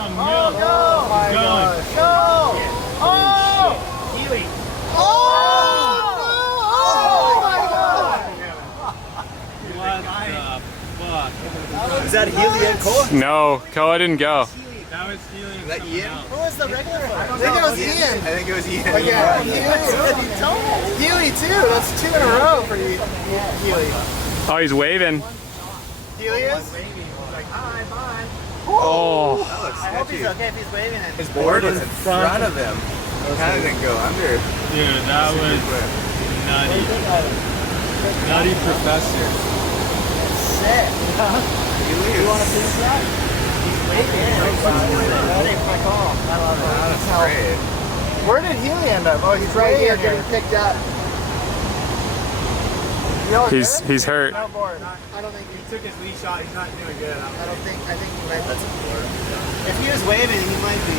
some Oh, milk. no! Oh my gosh. No! Oh! Healy. Oh! Oh my god! What the fuck? Is that Healy and Cole? No, Koa didn't go. That was Healy. Is that Ian? Who was the regular one? I think it was Ian. I think it was Ian. Oh, yeah, Healy too. That's 2 in a row for Healy. Oh, he's waving. Healy is? Like, hi, bye. Oh. That looks I hope he's sketchy. okay if he's waving it. His board was in front of him. Kind of didn't go under. Dude, that was nutty. Nutty professor. Sick. Healy You want to is see that? He's waving it. That's my call. I love not that. afraid. Where did Healy end up? Oh, he's right here getting picked up. He's hurt. No board. I don't think He took his lead shot. He's not doing good. I think he might. If he was waving, he might be.